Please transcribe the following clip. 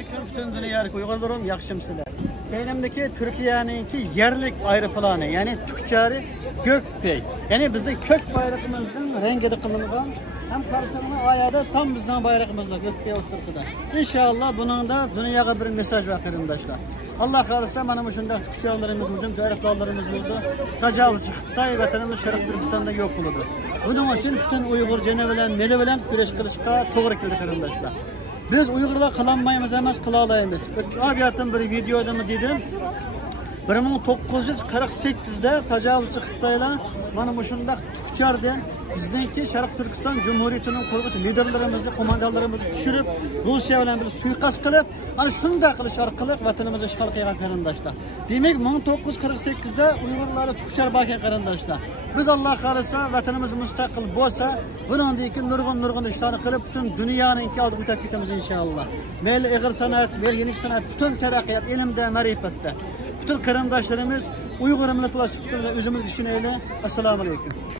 Bütün dünyadaki Uygurlarım yaxshimsizlar. Elimdeki Türkiye'ninki yerlik aeroplanı, yani Türkçari Gökbey. Yani bizim kök bayrağımızın rengi kılıngan, hem karşısında ayada tam bizden bayrağımızda Gökbey otursa da. İnşallah bunun da dünyaya bir mesaj var arkadaşlar. Allah kalırsa bana bu şunda Türkçalarımız, hücum aeroplanlarımız oldu. Tecavüzcü Xitay vatanımız Şerif Türkistan'da yok oldu. Bunun için bütün Uygur cenevilen, meli bilen güreş kılışka toğruk yürü arkadaşlar. Biz Uygurlar kılanmayımız emas, kılalayımız. Abiyatın bir videoda mı dedim? 1948'de tecavüzcü Xitayla bana bu şunda Türkçar'dan bizdeki Şarkı Türkistan Cumhuriyeti'nin kuruluşu liderlerimizi, komandalarımızı düşürüp Rusya ile bir suikast kılıp hani şunu da kılış arkalık vatanımızı işgal kıygan karındaşlar. Demek 1948'de Uygurları Türkçar bakın karındaşlar. Biz Allah kalırsa vatanımız müstakil bolsa bunun deyken nurgun işlerini kılıp bütün dünyanın ki adı mütekkitimiz inşallah. Mel eğer sanat, mel yenik sanat, bütün terakkiyat, ilimde, marifette. Bütün karındaşlarımız Uygur millet ulaştıklarında özümüz için eyle. Esselamu Aleyküm.